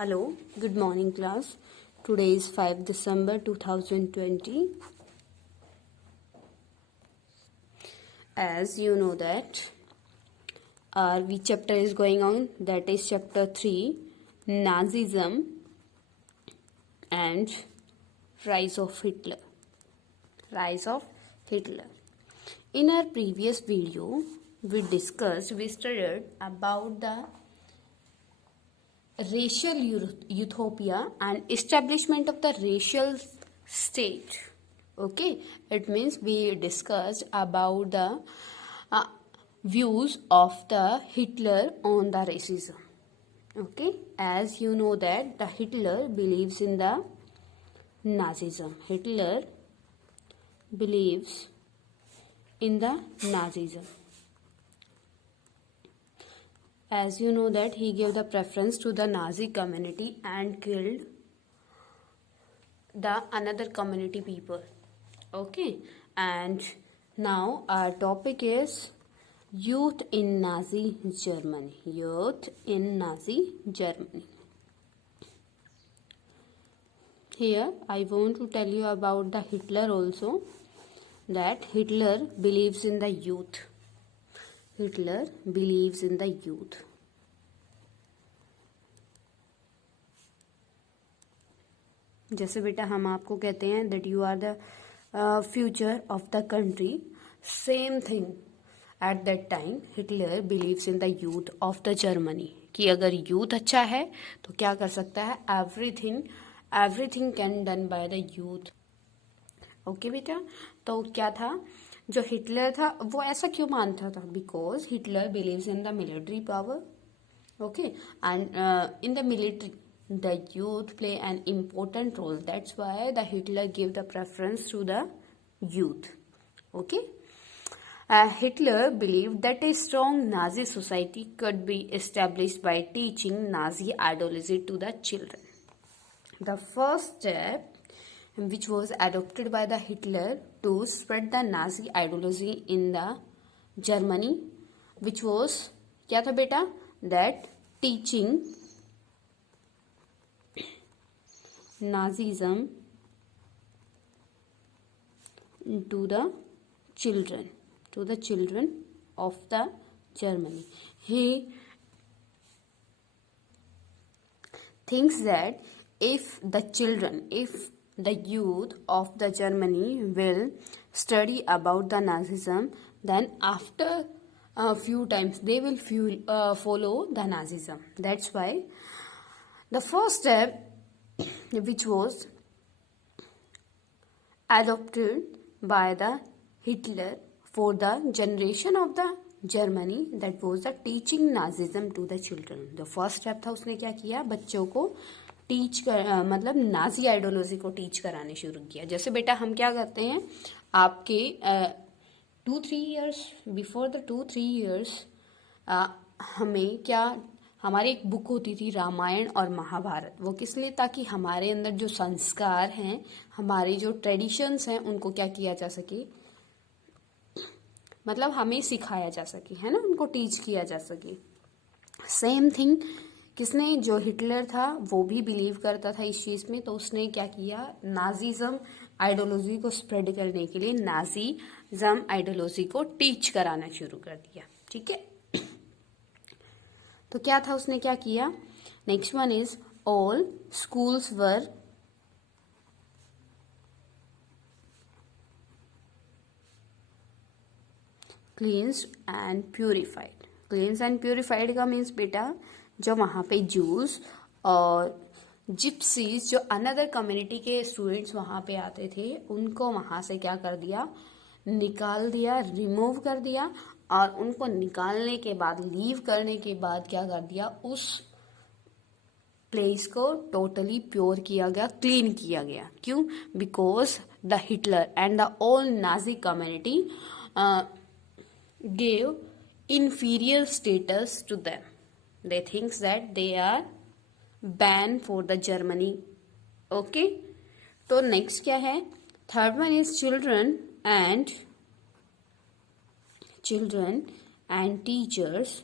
Hello, good morning class. Today is 5 December 2020. As you know that our chapter is going on, that is chapter 3, Nazism and Rise of Hitler. Rise of Hitler. In our previous video, we studied about the racial utopia and establishment of the racial state. Okay, it means we discussed about the views of the Hitler on the racism. Okay, as you know that the Hitler believes in the Nazism. Hitler believes in the Nazism. As you know that he gave the preference to the Nazi community and killed the another community people. Okay, and now our topic is youth in Nazi Germany. Youth in Nazi Germany. Here I want to tell you about the Hitler also, that Hitler believes in the youth. Hitler believes in the youth. जैसे बेटा हम आपको कहते हैं that you are the future of the country. Same thing at that time Hitler believes in the youth of the Germany. कि अगर youth अच्छा है तो क्या कर सकता है, everything can done by the youth. Okay बेटा, तो क्या था जो हिटलर था वो ऐसा क्यों मानता था? Because Hitler believes in the military power. Okay, and in the military the youth play an important role. That's why the Hitler give the preference to the youth. Okay, Hitler believed that a strong Nazi society could be established by teaching Nazi ideology to the children. The first step which was adopted by the Hitler to spread the Nazi ideology in the Germany, which was क्या था बेटा, that teaching Nazism to the children of the Germany. He thinks that if the youth of the Germany will study about the Nazism, then after a few times they will follow the Nazism. That's why the first step which was adopted by the Hitler for the generation of the Germany, that was the teaching Nazism to the children. The first step था, उसने क्या किया, बच्चों को teach कर मतलब Nazi ideology को teach कराने शुरू किया. जैसे बेटा हम क्या करते हैं, आपके 2-3 ईयर्स बिफोर द 2-3 ईयर्स हमें क्या, हमारी एक बुक होती थी रामायण और महाभारत. वो किस लिए? ताकि हमारे अंदर जो संस्कार हैं, हमारे जो ट्रेडिशंस हैं, उनको क्या किया जा सके, मतलब हमें सिखाया जा सके, है ना, उनको टीच किया जा सके. सेम थिंग किसने, जो हिटलर था वो भी बिलीव करता था इस चीज में, तो उसने क्या किया, नाजीज्म आइडियोलॉजी को स्प्रेड करने के लिए नाजीज्म आइडियोलॉजी को टीच कराना शुरू कर दिया. ठीक है, तो क्या था, उसने क्या किया, next one is all schools were cleansed and purified. क्लींस and purified का मीन्स बेटा जो वहाँ पे जूस और जिप्सीज जो अनदर कम्युनिटी के स्टूडेंट्स वहाँ पे आते थे, उनको वहाँ से क्या कर दिया, निकाल दिया, रिमूव कर दिया. और उनको निकालने के बाद, लीव करने के बाद क्या कर दिया, उस प्लेस को टोटली प्योर किया गया, क्लीन किया गया. क्यों? Because the Hitler and the all Nazi community gave inferior status to them. They think that they are banned for the Germany. Okay, तो next क्या है, third one is children and teachers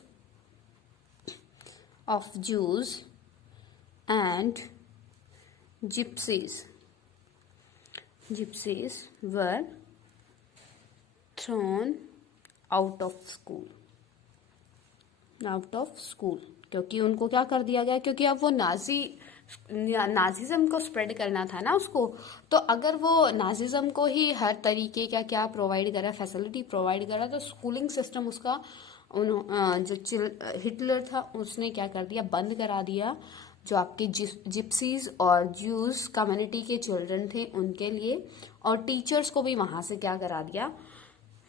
of Jews and gypsies were thrown out of school, क्योंकि उनको क्या कर दिया गया, क्योंकि अब वो नाजिज्म को स्प्रेड करना था ना उसको, तो अगर वो नाजिज्म को ही हर तरीके का क्या प्रोवाइड करा, फैसिलिटी प्रोवाइड करा, तो स्कूलिंग सिस्टम उसका जो हिटलर था उसने क्या कर दिया, बंद करा दिया। जो आपके जिप्सीज और ज्यूज कम्युनिटी के चिल्ड्रन थे उनके लिए, और टीचर्स को भी वहां से क्या करा दिया,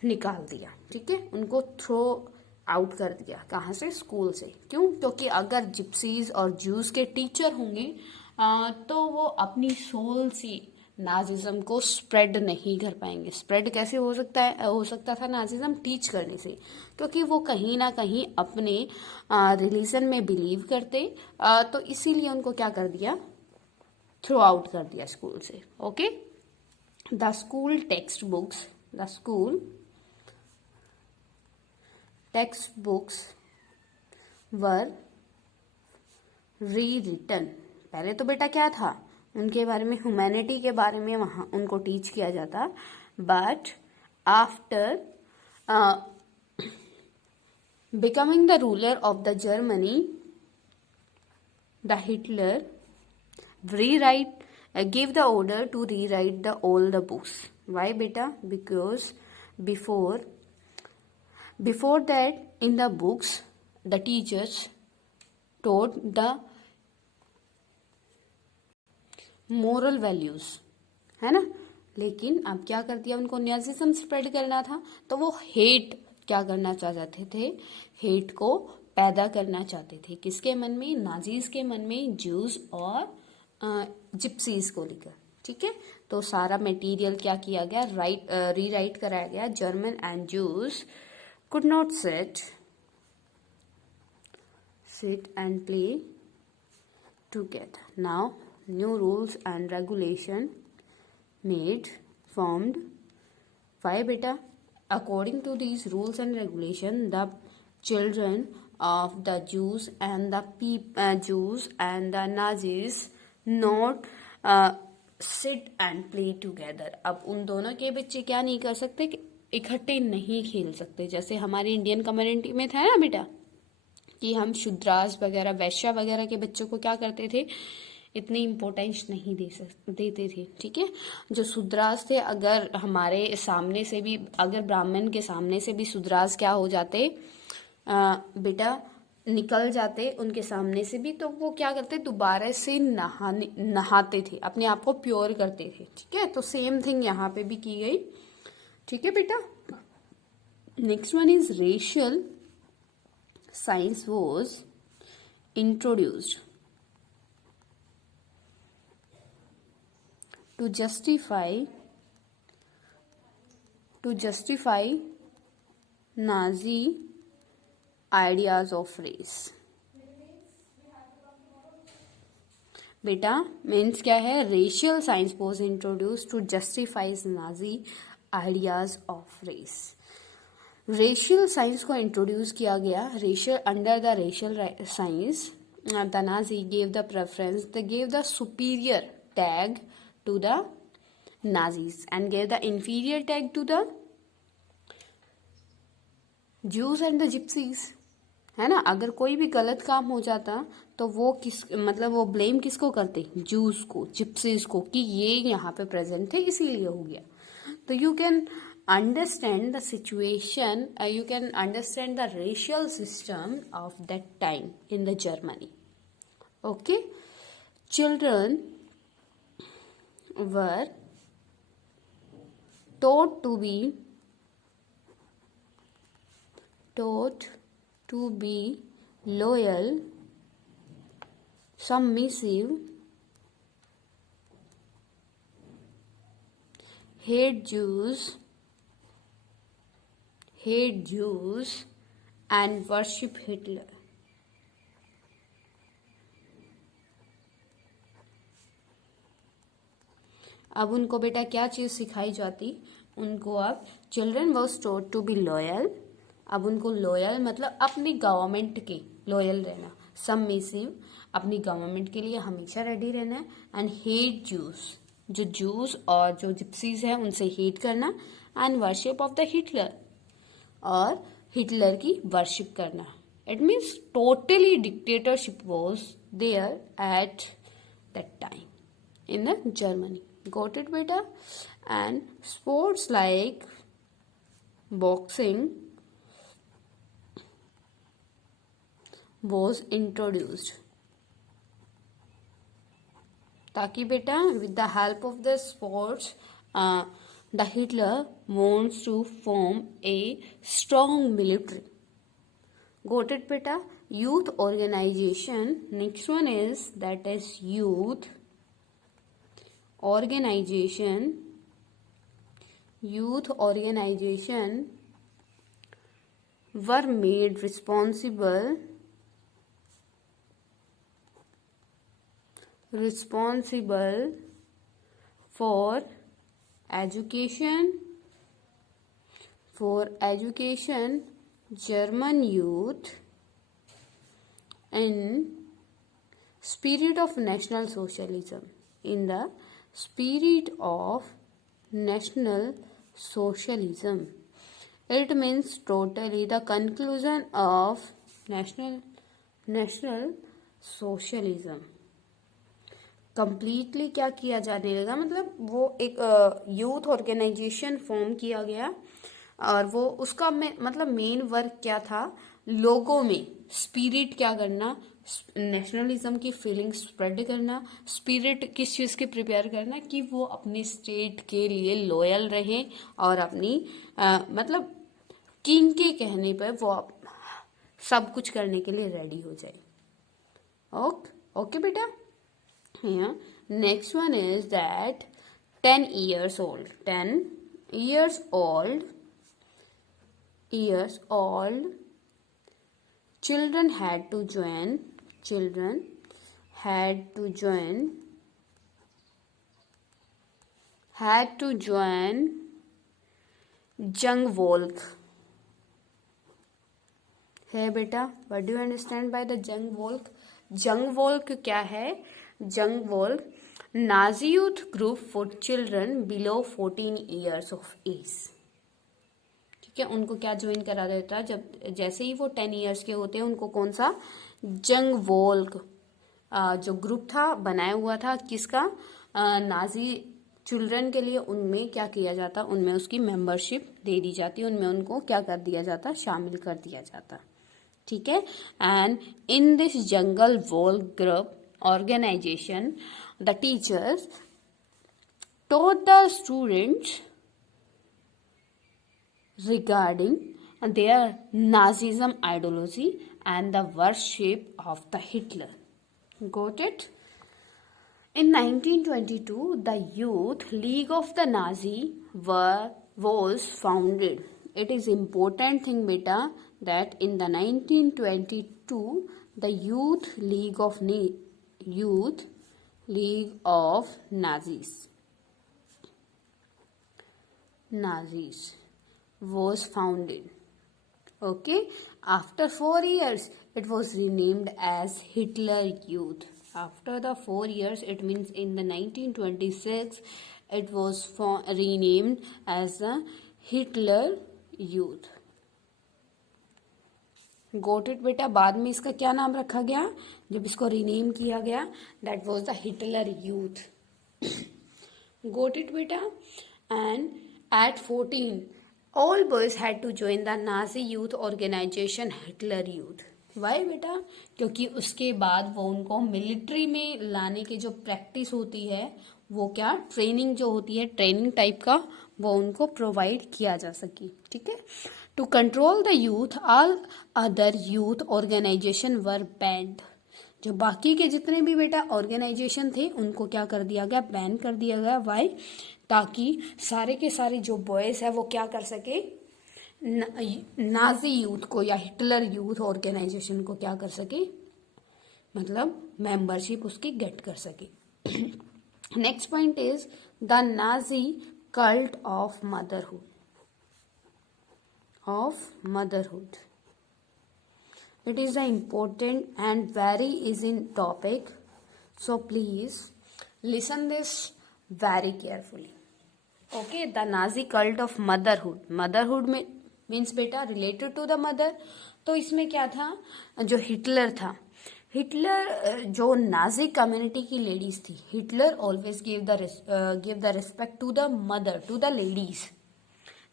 निकाल दिया। ठीक है, उनको थ्रो आउट कर दिया। कहाँ से? स्कूल से। क्यों? क्योंकि अगर जिप्सीज और ज्यूज के टीचर होंगे तो वो अपनी सोल से नाजिज्म को स्प्रेड नहीं कर पाएंगे। स्प्रेड कैसे हो सकता था नाजिज्म? टीच करने से, क्योंकि वो कहीं ना कहीं अपने रिलीजन में बिलीव करते, तो इसीलिए उनको क्या कर दिया, थ्रो आउट कर दिया स्कूल से। Okay, the school text books were rewritten. पहले तो बेटा क्या था, उनके बारे में, ह्यूमैनिटी के बारे में वहां उनको टीच किया जाता, but after becoming the ruler of the Germany, the Hitler gave the order to rewrite all the books. Why beta? Because before that in the books the teachers taught the moral values, है ना, लेकिन अब क्या कर दिया, उनको Nazism spread करना था, तो वो हेट क्या करना चाहते थे, हेट को पैदा करना चाहते थे। किसके मन में? नाजीज के मन में, ज्यूज और जिप्सीज को लेकर। ठीक है, तो सारा मटेरियल क्या किया गया, रीराइट कराया गया। German and Jews could not sit and play together. Now new rules and regulation formed. Why beta? According to these rules and regulation, the children of the Jews and the Nazis not sit and play together. अब उन दोनों के बच्चे क्या नहीं कर सकते, कि इकट्ठे नहीं खेल सकते। जैसे हमारी इंडियन कम्युनिटी में था ना बेटा, कि हम शूद्रास वगैरह, वैश्या वगैरह के बच्चों को क्या करते थे, इतनी इम्पोर्टेंस नहीं देते थे। ठीक है, जो शूद्रास थे, अगर हमारे सामने से भी, अगर ब्राह्मण के सामने से भी शूद्रास क्या हो जाते बेटा, निकल जाते उनके सामने से भी, तो वो क्या करते, दोबारा से नहाते थे, अपने आप को प्योर करते थे। ठीक है, तो सेम थिंग यहाँ पे भी की गई। ठीक है बेटा, next one is racial science was introduced to justify Nazi ideas of race. बेटा मीन्स क्या है, racial science was introduce to justifies Nazi ideas of race. Racial science को इंट्रोड्यूस किया गया। Racial, under the racial science the Nazi gave the preference, they gave the superior tag to the Nazis and gave the inferior tag to the Jews and the Gypsies, है ना। अगर कोई भी गलत काम हो जाता तो वो वो ब्लेम किसको करते, जूस को, जिप्सीज को, कि ये यहाँ पे प्रेजेंट थे इसीलिए हो गया। तो you can understand the situation, you can understand the racial system of that time in the Germany. Okay, children were taught to be loyal, submissive, hate Jews and worship Hitler. अब उनको बेटा क्या चीज सिखाई जाती, उनको अब children was taught to be loyal. अब उनको लॉयल मतलब अपनी गवर्नमेंट के लॉयल रहना, सबमिसिव, अपनी गवर्नमेंट के लिए हमेशा रेडी रहना है, एंड हेट जूस, जो जूस और जो जिप्सीज है उनसे हेट करना, and worship of the Hitler, और हिटलर की वर्शिप करना. It means totally dictatorship was there at that time in the Germany. Got it, beta? And sports like boxing was introduced. ताकि बेटा with the help of the sports, the Hitler wants to form a strong military. Got it, beta? Youth organization. Next one is that is youth organization were made responsible for education German youth in spirit of National Socialism. In the spirit of National Socialism, it means totally the conclusion of National Socialism. Completely क्या किया जाने लगा, मतलब वो एक youth organisation form किया गया, और वो उसका मतलब मेन वर्क क्या था, लोगों में स्पिरिट क्या करना, नेशनलिज्म की फीलिंग स्प्रेड करना, स्पिरिट किस चीज़ की प्रिपेयर करना कि वो अपनी स्टेट के लिए लॉयल रहें और अपनी मतलब किंग के कहने पर वो सब कुछ करने के लिए रेडी हो जाए. ओके बेटा. Next one is that 10 years old children had to join Jungvolk. है बेटा, what do you understand by the Jungvolk? Jungvolk क्या है? Jungvolk, Nazi youth group for children below 14 years of age. ठीक है, उनको क्या ज्वाइन करा देता है, जब जैसे ही वो 10 years के होते हैं उनको कौन सा Jungvolk जो ग्रुप था बनाया हुआ था किसका, नाजी चिल्ड्रन के लिए, उनमें क्या किया जाता, उनमें उसकी मेंबरशिप दे दी जाती, उनमें उनको क्या कर दिया जाता, शामिल कर दिया जाता. ठीक है. And in this Jungvolk group organization, the teachers taught the students regarding their Nazism ideology and the worship of the Hitler. Got it? In 1922, the Youth League of the Nazi was founded. It is important thing beta that in the 1922 the Youth League of Nazis was founded. Okay, after 4 years it was renamed as Hitler Youth. After the 4 years, it means in the 1926 it was renamed as the Hitler Youth. Goat it बेटा. बाद में इसका क्या नाम रखा गया जब इसको रीनेम किया गया, that was the Hitler youth. Got it बेटा. And at 14 all boys had to join the Nazi youth organisation Hitler youth. Why बेटा? क्योंकि उसके बाद वो उनको मिलिट्री में लाने की जो प्रैक्टिस होती है, वो क्या ट्रेनिंग जो होती है, ट्रेनिंग टाइप का, वो उनको प्रोवाइड किया जा सके. ठीक है. To control the youth all other youth organisation were banned. जो बाकी के जितने भी बेटा ऑर्गेनाइजेशन थे उनको क्या कर दिया गया, बैन कर दिया गया. वाई? ताकि सारे के सारे जो बॉयज है वो क्या कर सके, नाजी यूथ को या हिटलर यूथ ऑर्गेनाइजेशन को क्या कर सके, मतलब मेंबरशिप उसकी गेट कर सके. Next point is the Nazi cult of motherhood. It is an important and very easy topic, so please listen this very carefully. Okay, the Nazi cult of motherhood. Motherhood में means बेटा related to the mother. तो इसमें क्या था, जो Hitler था, Hitler जो Nazi community की लेडीज थी, Hitler always give the respect to the mother, to the ladies,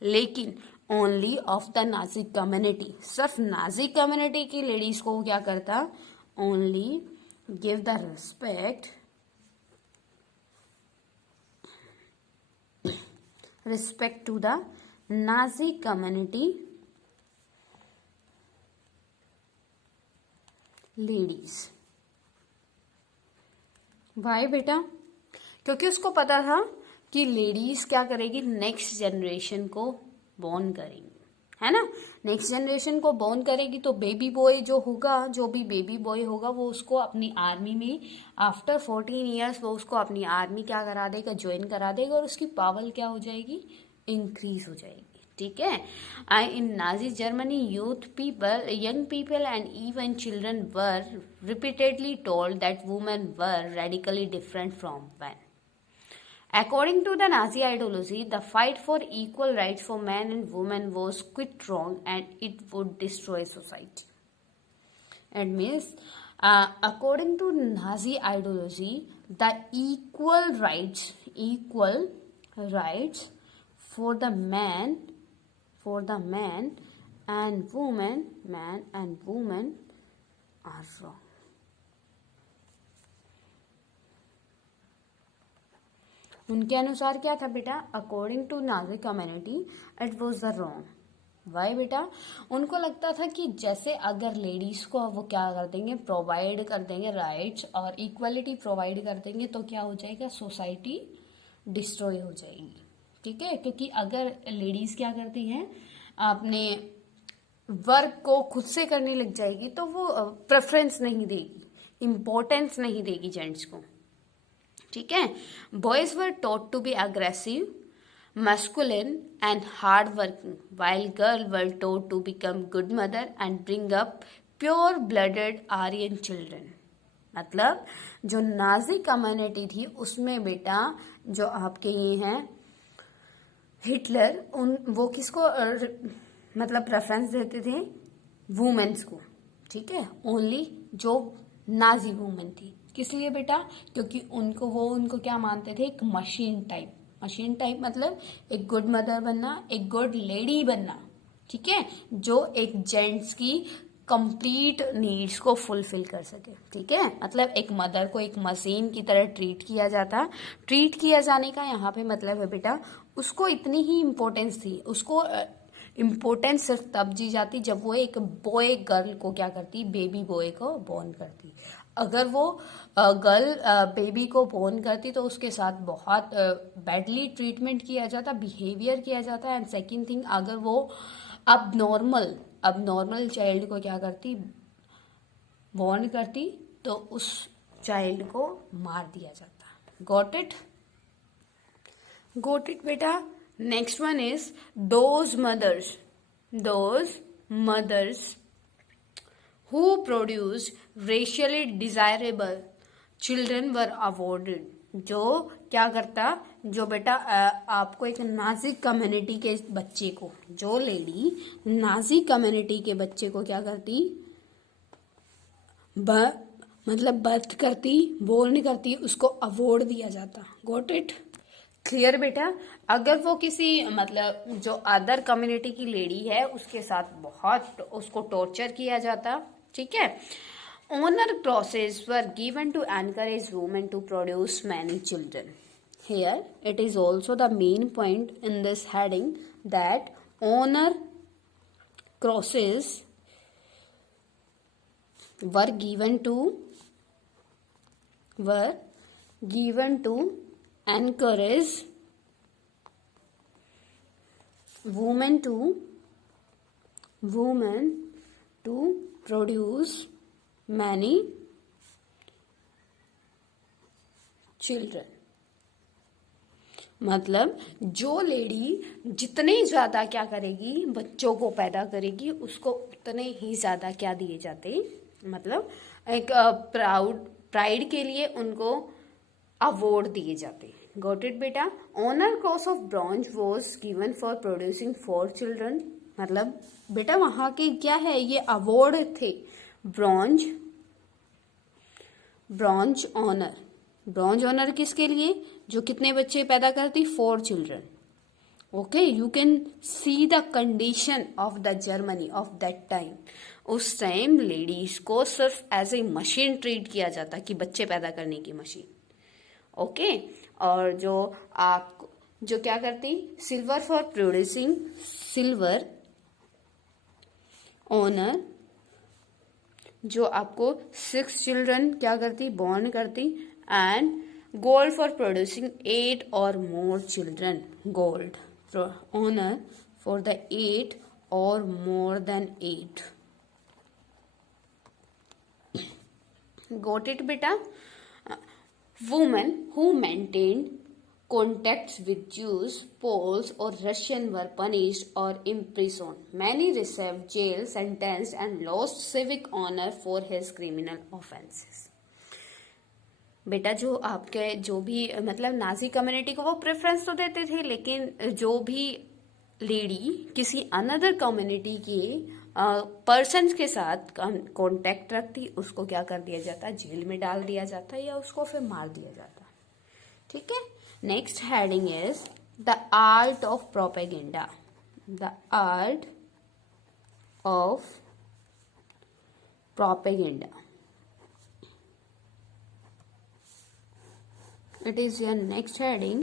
लेकिन only of the Nazi community. सिर्फ नाजी कम्युनिटी की लेडीज को क्या करता, only give the respect to the Nazi community ladies. Why बेटा, क्योंकि उसको पता था कि लेडीज क्या करेगी, नेक्स्ट जनरेशन को बॉर्न करेंगी, है ना. नेक्स्ट जनरेशन को बॉर्न करेगी तो बेबी बॉय जो होगा, जो भी बेबी बॉय होगा, वो उसको अपनी आर्मी में आफ्टर 14 ईयर्स वो उसको अपनी आर्मी क्या करा देगा, ज्वाइन करा देगा, और उसकी पावर क्या हो जाएगी, इंक्रीज हो जाएगी. ठीक है. In Nazi Germany young people and even children were repeatedly told that women were radically different from men. According to the Nazi ideology, the fight for equal rights for men and women was quite wrong and it would destroy society. It means, according to Nazi ideology, the equal rights for the man and women are wrong. उनके अनुसार क्या था बेटा, according to Nazi community it was the wrong. Why बेटा, उनको लगता था कि जैसे अगर लेडीज को वो क्या कर देंगे, प्रोवाइड कर देंगे राइट्स और इक्वलिटी प्रोवाइड कर देंगे, तो क्या हो जाएगा, सोसाइटी डिस्ट्रॉय हो जाएगी. ठीक है. क्योंकि अगर लेडीज क्या करती हैं, अपने वर्क को खुद से करने लग जाएगी, तो वो प्रेफरेंस नहीं देगी, इम्पोर्टेंस नहीं देगी जेंट्स को. ठीक है. Boys were taught to be aggressive, masculine and hard working, while girls were taught to become good mother and bring up pure blooded Aryan children. मतलब जो नाजी कम्युनिटी थी उसमें बेटा जो आपके ये हैं हिटलर, वो किसको मतलब प्रेफरेंस देते थे, वुमेन्स को. ठीक है. ओनली जो नाजी वुमेन थी. किस लिए बेटा, क्योंकि उनको क्या मानते थे, एक मशीन टाइप मतलब एक गुड मदर बनना, एक गुड लेडी बनना. ठीक है. जो एक जेंट्स की कंप्लीट नीड्स को फुलफिल कर सके. ठीक है. मतलब एक मदर को एक मशीन की तरह ट्रीट किया जाने का यहाँ पे मतलब है बेटा, उसको इतनी ही इम्पोर्टेंस थी. उसको इम्पोर्टेंस सिर्फ तब दी जाती जब वो एक बॉय गर्ल को क्या करती, बेबी बॉय को बॉर्न करती. अगर वो गर्ल बेबी को बॉर्न करती तो उसके साथ बहुत बैडली ट्रीटमेंट किया जाता, बिहेवियर किया जाता. एंड सेकंड थिंग, अगर वो अब नॉर्मल चाइल्ड को क्या करती, बॉर्न करती, तो उस चाइल्ड को मार दिया जाता. गॉट इट बेटा. Next one is those mothers who produced racially desirable children were awarded. जो क्या करता, जो बेटा आपको एक नाजी कम्युनिटी के बच्चे को, जो लेडी नाजी कम्युनिटी के बच्चे को क्या करती, मतलब बर्थ करती, बोर्न करती, उसको अवार्ड दिया जाता. Got it. क्लियर बेटा. अगर वो किसी मतलब जो अदर कम्युनिटी की लेडी है उसके साथ बहुत उसको टॉर्चर किया जाता. ठीक है. Honor process were given to encourage women to produce many children. Here it is also the main point in this heading that honor crosses were given to encourage women to produce many children. मतलब जो lady जितने ज्यादा क्या करेगी, बच्चों को पैदा करेगी, उसको उतने ही ज्यादा क्या दिए जाते, मतलब एक प्राइड के लिए उनको अवार्ड दिए जाते। गॉट इट बेटा? Honour cross of bronze was given for producing 4 children. मतलब बेटा वहां के क्या है, ये अवार्ड थे। ब्रॉन्ज ऑनर, ब्रॉन्ज ऑनर किसके लिए? जो कितने बच्चे पैदा करती? 4 children. Okay, you can see the condition of the Germany of that time. उस टाइम लेडीज को सिर्फ एज ए मशीन ट्रीट किया जाता, कि बच्चे पैदा करने की मशीन। ओके, और जो क्या करती? Silver for producing, silver honour, जो आपको 6 चिल्ड्रन क्या करती? बॉर्न करती। एंड गोल्ड फॉर प्रोड्यूसिंग 8 और more children. Gold honour for the 8 और मोर देन 8। गॉट इट बेटा? Women who maintained contacts with Jews, Poles, or Russian were punished or imprisoned. Many received jail sentence and lost civic honor for his criminal offenses. बेटा जो भी मतलब Nazi community को वो preference तो देते थे, लेकिन जो भी लेडी किसी अनदर कम्युनिटी के पर्सन के साथ कांटेक्ट रखती, उसको क्या कर दिया जाता? जेल में डाल दिया जाता, या उसको फिर मार दिया जाता। ठीक है, next heading is the art of propaganda. The art of propaganda, it is your next heading,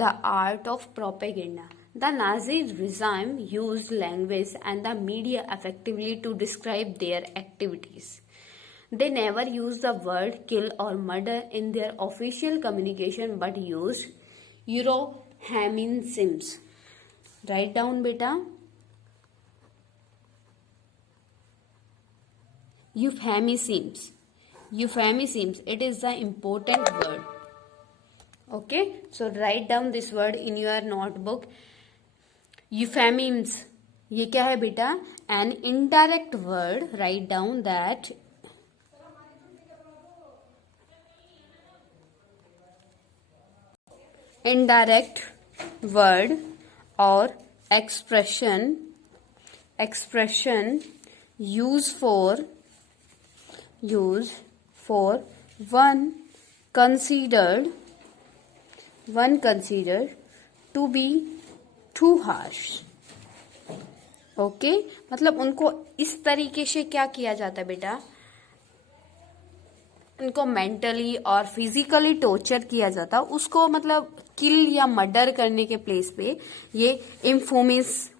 the art of propaganda. The Nazi regime used language and the media effectively to describe their activities. They never used the word kill or murder in their official communication but used euphemisms. Write down beta. Euphemisms. Euphemisms. It is the important word. Okay, so write down this word in your notebook. Euphemisms, ये क्या है बेटा? An indirect word. Write down that indirect word or expression used for one considered to be too harsh. Okay, मतलब उनको इस तरीके से क्या किया जाता है बेटा? उनको मेंटली और फिजिकली टॉर्चर किया जाता, उसको मतलब किल या मर्डर करने के प्लेस पे ये इन्फोमिस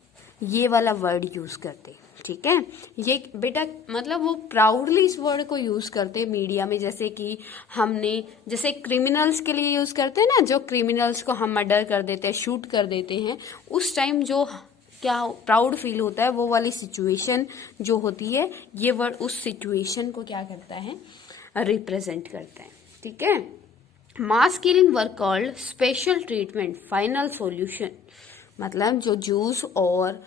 ये वाला वर्ड यूज करते। ठीक है, ये बेटा मतलब वो प्राउडली इस वर्ड को यूज करते मीडिया में, जैसे कि हमने जैसे क्रिमिनल्स के लिए यूज करते हैं ना, जो क्रिमिनल्स को हम मर्डर कर देते हैं, शूट कर देते हैं, उस टाइम जो क्या प्राउड फील होता है, वो वाली सिचुएशन जो होती है, ये वर्ड उस सिचुएशन को क्या करता है? रिप्रेजेंट करता है। ठीक है, mass killing were called special treatment final solution. मतलब जो जूस और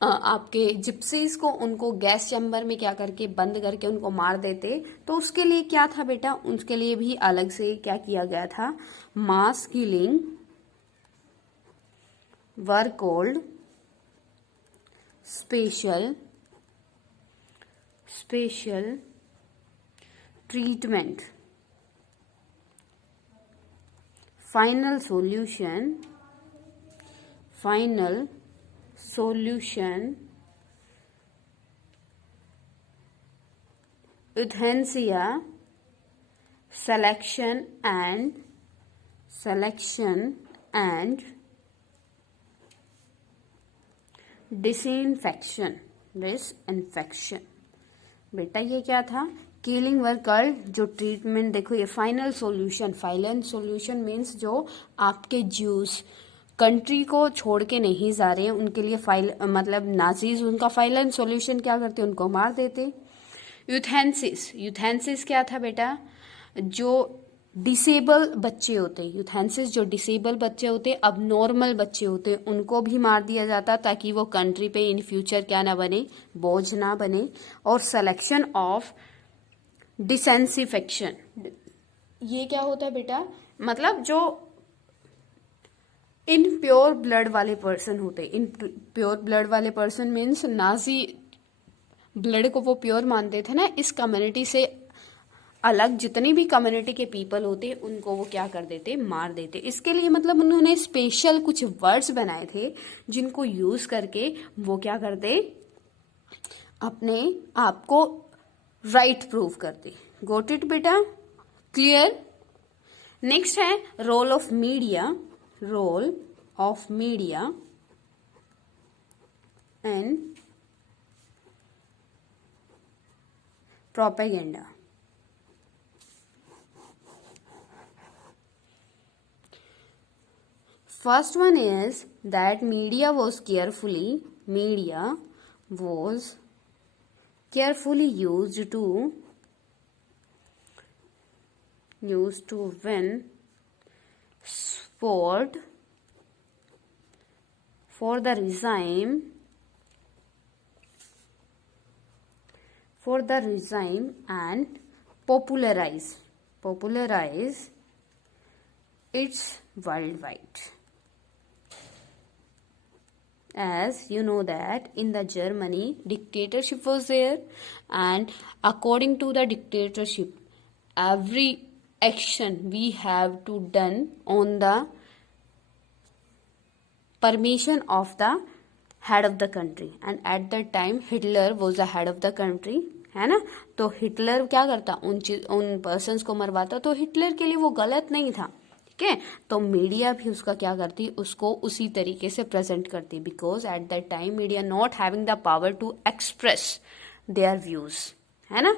आपके जिप्सीज को उनको गैस चैम्बर में क्या करके बंद करके उनको मार देते, तो उसके लिए क्या था बेटा? उसके लिए भी अलग से क्या किया गया था? Mass killing were called special treatment final solution euthanasia selection and disinfection। बेटा ये क्या था? किलिंग वर कॉल्ड, जो ट्रीटमेंट देखो ये फाइनल सॉल्यूशन मीन्स जो आपके ज्यूस कंट्री को छोड़ के नहीं जा रहे हैं, उनके लिए मतलब नाजीज उनका फाइनल सॉल्यूशन क्या करते? उनको मार देते। यूथेंसिस क्या था बेटा? जो डिसेबल बच्चे होते, यूथेंसिस जो डिसेबल बच्चे होते, अब नॉर्मल बच्चे होते, उनको भी मार दिया जाता ताकि वो कंट्री पे इन फ्यूचर क्या ना बने, बोझ ना बने। और सिलेक्शन ऑफ डिसेंसिफेक्शन, ये क्या होता है बेटा, मतलब जो इन प्योर ब्लड वाले पर्सन होते, इन प्योर ब्लड वाले पर्सन मीन्स नाजी ब्लड को वो प्योर मानते थे ना, इस कम्युनिटी से अलग जितनी भी कम्युनिटी के पीपल होते उनको वो क्या कर देते, मार देते। इसके लिए मतलब उन्होंने स्पेशल कुछ वर्ड्स बनाए थे जिनको यूज करके वो क्या करते, अपने आप को राइट प्रूव करते। गोट इट बेटा, क्लियर। नेक्स्ट है role of media, role of media and propaganda. First one is that media was carefully used to win support for the regime and popularize its worldwide. As you know that in the Germany dictatorship was there, and according to the dictatorship every action we have to done on the permission of the head of the country, and at that time Hitler was the head of the country, है ना। तो Hitler क्या करता, उन persons को मरवाता, तो Hitler के लिए वो गलत नहीं था, ठीक है। तो मीडिया भी उसका क्या करती, उसको उसी तरीके से प्रेजेंट करती, because at that time media not having the power to express their views, है ना।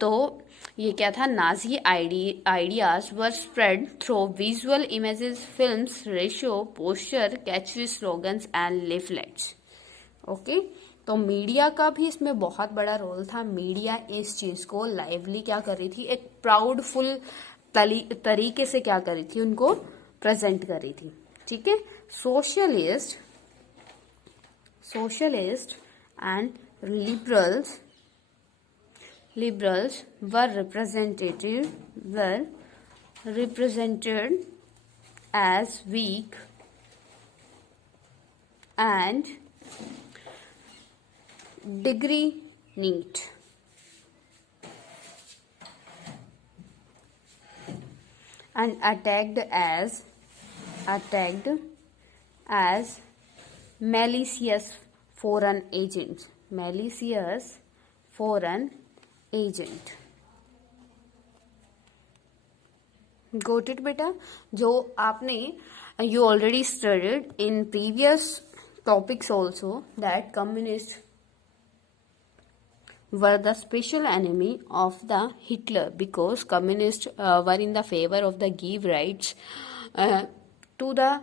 तो ये क्या था, Nazi ideas were spread through visual images, films, radio, poster, catchy slogans and leaflets. Okay, तो मीडिया का भी इसमें बहुत बड़ा रोल था। मीडिया इस चीज को लाइवली क्या कर रही थी, एक प्राउडफुल तरीके से क्या करी थी, उनको प्रेजेंट करी थी, ठीक है। Socialist and liberals were represented as weak and degree neat, and attacked as malicious foreign agent. Got it बेटा, जो आपने you already studied in previous topics also that communists were the special enemy of the Hitler, because communists were in the favor of the give rights to the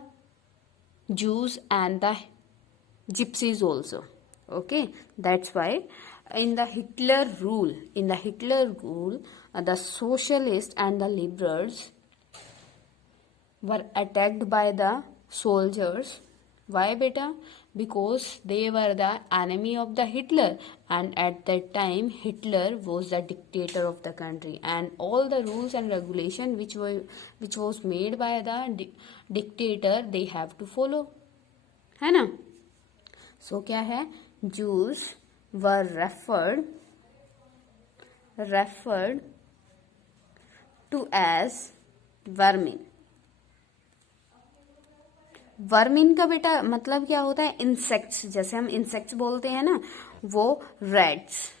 Jews and the gypsies also. Okay, that's why in the Hitler rule, the socialists and the liberals were attacked by the soldiers. Why beta? Because they were the enemy of the Hitler, and at that time Hitler was the dictator of the country, and all the rules and regulation which was made by the dictator they have to follow, है ना। So क्या है, Jews were referred to as vermin। Vermin का बेटा मतलब क्या होता है, इंसेक्ट्स, जैसे हम इंसेक्ट्स बोलते हैं ना, वो रैट्स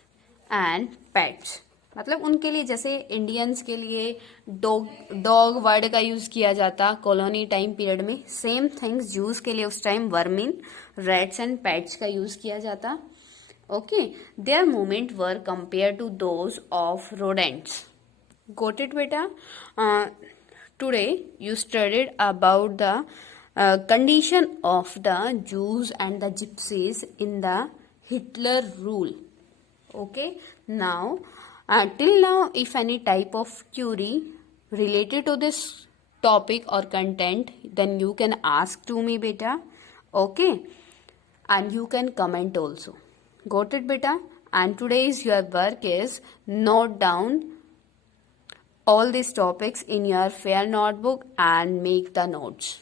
एंड पेट्स, मतलब उनके लिए, जैसे इंडियंस के लिए डॉग वर्ड का यूज किया जाता कॉलोनी टाइम पीरियड में, सेम थिंग्स जूस के लिए उस time vermin, rats and pets का यूज किया जाता। Okay, their movement were compare to those of rodents. Got it बेटा। Today you studied about the condition of the Jews and the Gypsies in the Hitler rule. Okay, now till now if any type of query related to this topic or content, then you can ask to me, beta. Okay, and you can comment also. Got it, beta? And today's your work is note down all these topics in your fair notebook and make the notes.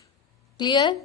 Clear?